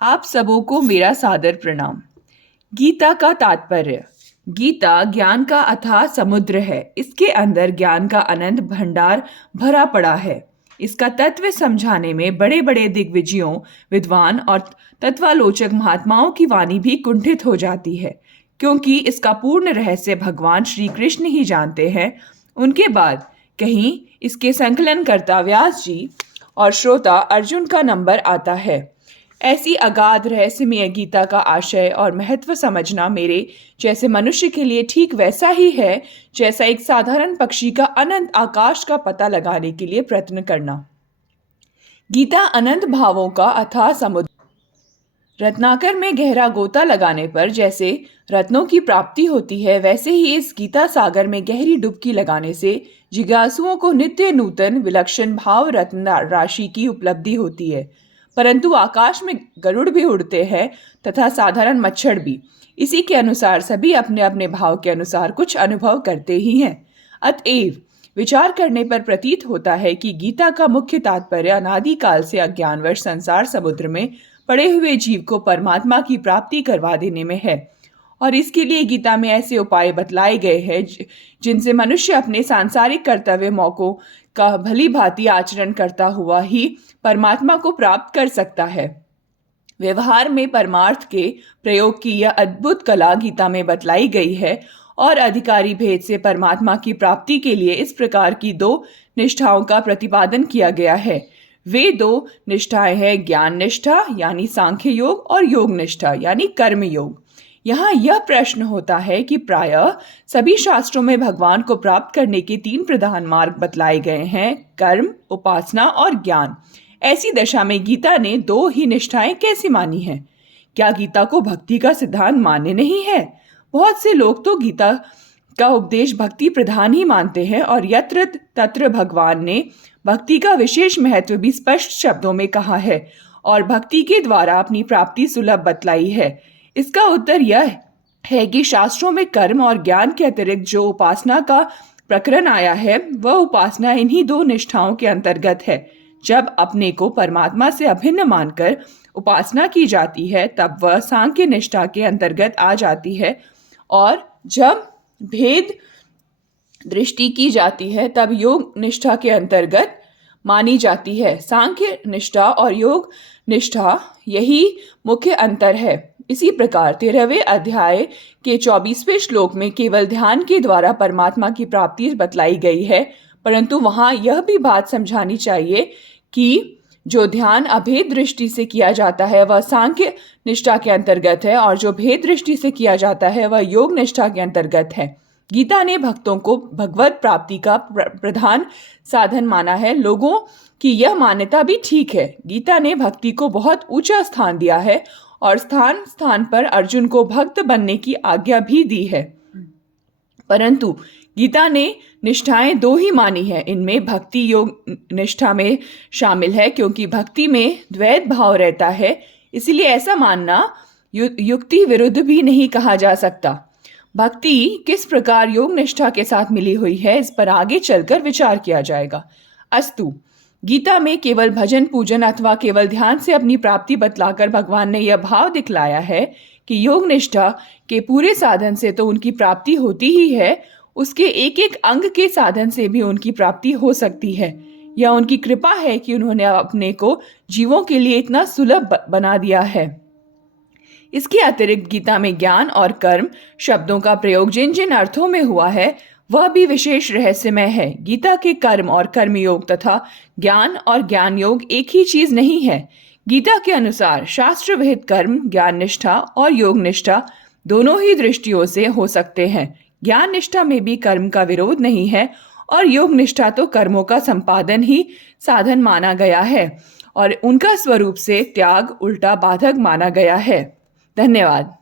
आप सबों को मेरा सादर प्रणाम। गीता का तात्पर्य। गीता ज्ञान का अथाह समुद्र है। इसके अंदर ज्ञान का अनंत भंडार भरा पड़ा है। इसका तत्व समझाने में बड़े बड़े दिग्विजयों, विद्वान और तत्वालोचक महात्माओं की वाणी भी कुंठित हो जाती है, क्योंकि इसका पूर्ण रहस्य भगवान श्री कृष्ण ही जानते हैं। उनके बाद कहीं इसके संकलनकर्ता व्यास जी और श्रोता अर्जुन का नंबर आता है। ऐसी अगाध रहस्यमय गीता का आशय और महत्व समझना मेरे जैसे मनुष्य के लिए ठीक वैसा ही है जैसा एक साधारण पक्षी का अनंत आकाश का पता लगाने के लिए प्रयत्न करना। गीता अनंत भावों का अथाह समुद्र। रत्नाकर में गहरा गोता लगाने पर जैसे रत्नों की प्राप्ति होती है, वैसे ही इस गीता सागर में गहरी डुबकी लगाने से जिज्ञासुओं को नित्य नूतन विलक्षण भाव रत्न राशि की उपलब्धि होती है। परंतु आकाश में गरुड़ भी उड़ते हैं तथा साधारण मच्छर भी। इसी के अनुसार सभी अपने अपने भाव के अनुसार कुछ अनुभव करते ही हैं। अतएव विचार करने पर प्रतीत होता है कि गीता का मुख्य तात्पर्य अनादिकाल से अज्ञानवश संसार समुद्र में पड़े हुए जीव को परमात्मा की प्राप्ति करवा देने में है। और इसके लिए गीता में ऐसे उपाय बतलाए गए हैं जिनसे मनुष्य अपने सांसारिक कर्तव्य मौकों का भली भांति आचरण करता हुआ ही परमात्मा को प्राप्त कर सकता है। व्यवहार में परमार्थ के प्रयोग की यह अद्भुत कला गीता में बतलाई गई है और अधिकारी भेद से परमात्मा की प्राप्ति के लिए इस प्रकार की दो निष्ठाओं का प्रतिपादन किया गया है। वे दो निष्ठाएं हैं ज्ञान निष्ठा यानी सांख्य योग और योग निष्ठा यानी कर्म योग। यहाँ यह प्रश्न होता है कि प्रायः सभी शास्त्रों में भगवान को प्राप्त करने के तीन प्रधान मार्ग बतलाए गए हैं, कर्म, उपासना और ज्ञान। ऐसी दशा में गीता ने दो ही निष्ठाएं कैसे मानी हैं? क्या गीता को भक्ति का सिद्धांत मान्य नहीं है? बहुत से लोग तो गीता का उपदेश भक्ति प्रधान ही मानते हैं और यत्र तत्र भगवान ने भक्ति का विशेष महत्व भी स्पष्ट शब्दों में कहा है और भक्ति के द्वारा अपनी प्राप्ति सुलभ बतलाई है। इसका उत्तर यह है कि शास्त्रों में कर्म और ज्ञान के अतिरिक्त जो उपासना का प्रकरण आया है वह उपासना इन्हीं दो निष्ठाओं के अंतर्गत है। जब अपने को परमात्मा से अभिन्न मानकर उपासना की जाती है तब वह सांख्य निष्ठा के अंतर्गत आ जाती है और जब भेद दृष्टि की जाती है तब योग निष्ठा के अंतर्गत मानी जाती है। सांख्य निष्ठा और योग निष्ठा यही मुख्य अंतर है। इसी प्रकार 13वें अध्याय के 24वें श्लोक में केवल ध्यान के द्वारा परमात्मा की प्राप्ति बतलाई गई है, परंतु वहां यह भी बात समझानी चाहिए कि जो ध्यान अभेद दृष्टि से किया जाता है वह सांख्य निष्ठा के अंतर्गत है और जो भेद दृष्टि से किया जाता है वह योग निष्ठा के अंतर्गत है। गीता ने भक्तों को भगवत प्राप्ति का प्रधान साधन माना है। लोगों की यह मान्यता भी ठीक है। गीता ने भक्ति को बहुत ऊंचा स्थान दिया है और स्थान स्थान पर अर्जुन को भक्त बनने की आज्ञा भी दी है। परंतु गीता ने निष्ठाएं दो ही मानी है। इनमें भक्ति योग निष्ठा में शामिल है, क्योंकि भक्ति में द्वैत भाव रहता है, इसलिए ऐसा मानना युक्ति विरुद्ध भी नहीं कहा जा सकता। भक्ति किस प्रकार योग निष्ठा के साथ मिली हुई है इस पर आगे चलकर विचार किया जाएगा। अस्तु, गीता में केवल भजन पूजन अथवा केवल ध्यान से अपनी प्राप्ति बतलाकर भगवान ने यह भाव दिखलाया है कि योग निष्ठा के पूरे साधन से तो उनकी प्राप्ति होती ही है, उसके एक एक अंग के साधन से भी उनकी प्राप्ति हो सकती है। यह उनकी कृपा है कि उन्होंने अपने को जीवों के लिए इतना सुलभ बना दिया है। इसके अतिरिक्त गीता में ज्ञान और कर्म शब्दों का प्रयोग जिन जिन अर्थों में हुआ है वह भी विशेष रहस्यमय है। गीता के कर्म और कर्मयोग तथा ज्ञान और ज्ञान योग एक ही चीज नहीं है। गीता के अनुसार शास्त्र विहित कर्म ज्ञान निष्ठा और योग निष्ठा दोनों ही दृष्टियों से हो सकते हैं। ज्ञान निष्ठा में भी कर्म का विरोध नहीं है और योग निष्ठा तो कर्मों का संपादन ही साधन माना गया है और उनका स्वरूप से त्याग उल्टा बाधक माना गया है। धन्यवाद।